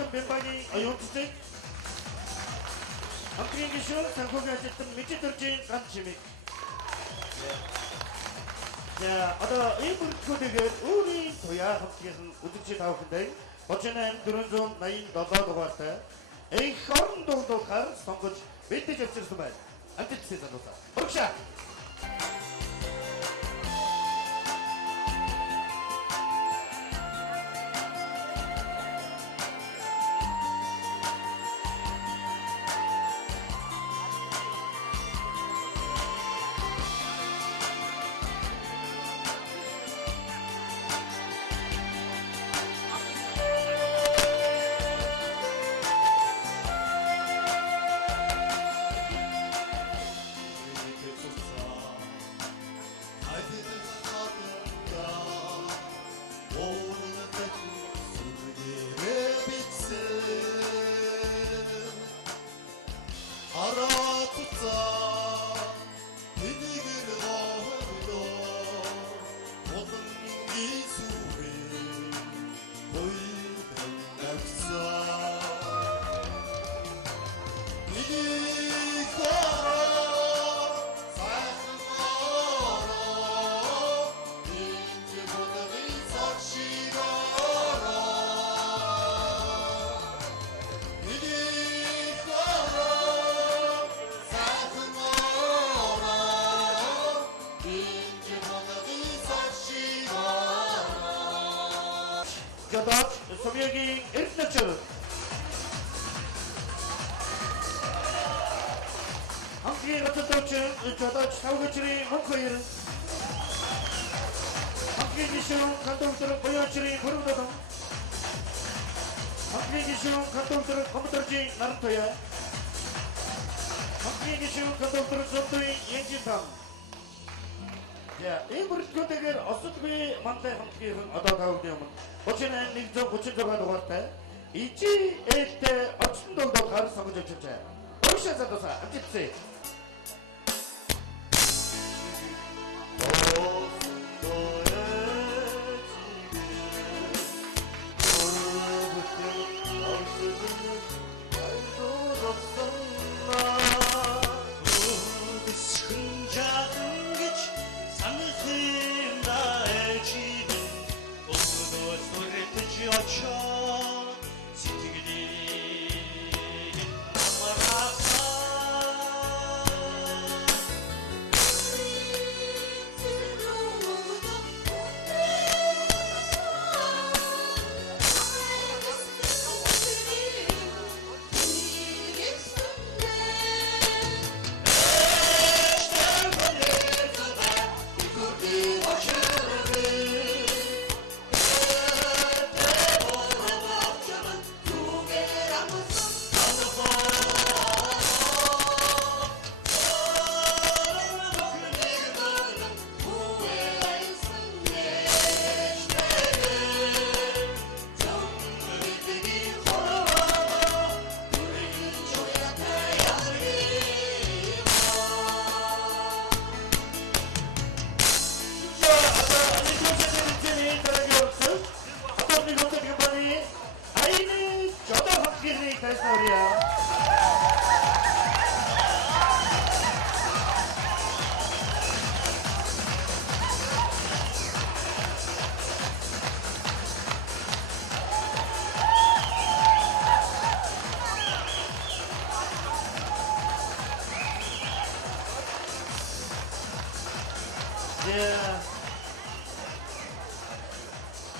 어쨌든 멤버니 용주택 함께 계신 상고가 어쨌든 미치들진 감침이 자, 어다 이불 코드가 우리 도야 함께해서 우주치 다오근데 어쩌면 그런 좀 나이 너도 같아 에이 헌동도 갈 선거 멘트 접수만 안티 세상도사 옥샤 Gadot, Sobiegi, Irtnachur. Hamki Ratatoche, Gadot, Saugachiri, Mokoir. Hamki Gishu, Kantor, Boyachiri, Burudam. Hamki Gishu, Kantor, Komotarji, Narutoya. Hamki Gishu, Kantor, Sotui, Yanjitam. 야, 이 무릇 대결 어떻게 만대 함께는 얻어가오냐면 어제는 닉저 고친저가 놓았다 이지 에때 어친도도 가르쳐서 저체 오샤자도사 안집시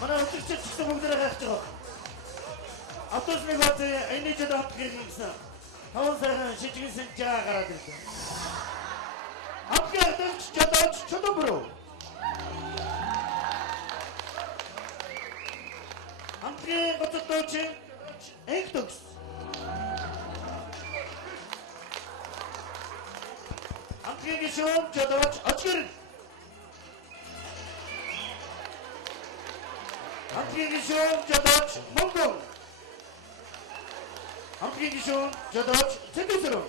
Mana uçuk çıksa bu kadar kaçtı. Atos ne batı, aynı çada hap girmişsin. Tamam sen şişkin sen çağa karadın. Hap girdin çada bro. Hamki batı için ektoks. Hamki geçiyorum çada aç girin. 함께 계신 저도치 몽골 함께 계신 저도치 세계스러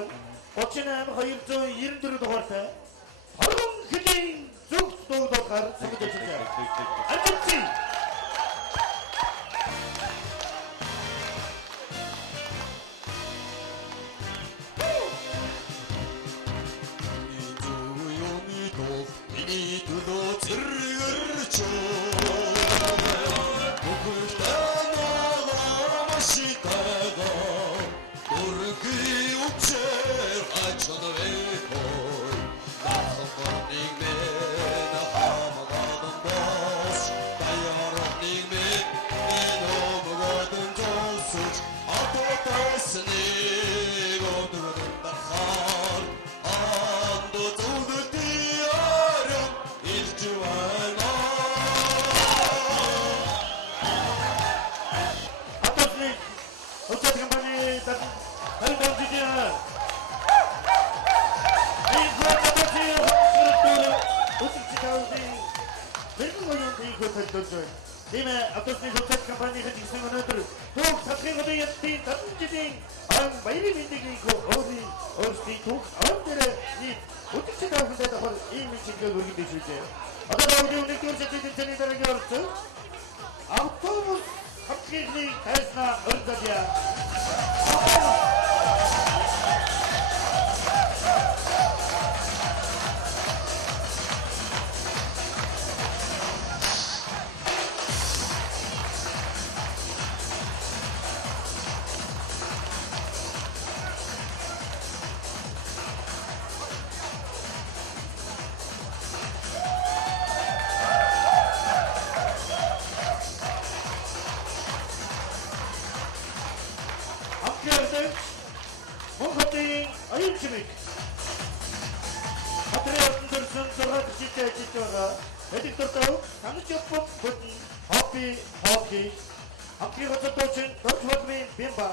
явна 38 294 дугаартай Торгон хөлийн зөв дуудахаар сонгож ажиллая. Амжилтын Димэ автосны хөтлөлт компанийн хэлсэн өнөөдөр түүх татхын хөдөө ятын татан жилийн баярын мэндийг өөрсдийн түүх дээр үтгчтэй авахтай давхар ийм чиглэл өргөдөж шүүжээ. Одоо өнөөдөр нэгдүгээр сэдвийн таны дараагийн орсон автобус хатгийхний тайснаа өргөдөж Монголын аюул чимэг Патриотын дөрсөн 6 жилдээ ажиллаж байгаа Эдик Дордов таньж явах бүтэн хоккей хамтгийн хөтөлбөрийн дөрвөн хөлмийн бимба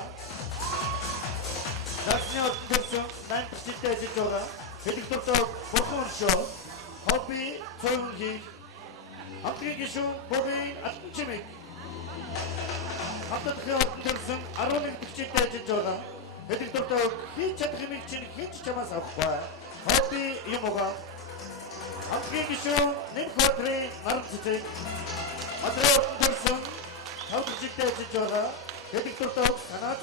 Дасны дөрсөн 8 жилдээ ажиллаж байгаа Эдик Дордов бурхан шоу хоккей цогцолхий хамтгийн гишүүн Бовын алтан чимэг хамтдаа дөрсөн 11 жилдээ ажиллаж байгаа Эдик Дордов хийж чадах юм чинь хийж чамаас авахгүй. Хобби юм уу? Хамтгийн гишүүн нэг хөтрийн наран цэцэг. Патриот дөрсөн 5 жилдээ ажиллаж байгаа. Эдик Дордов санаа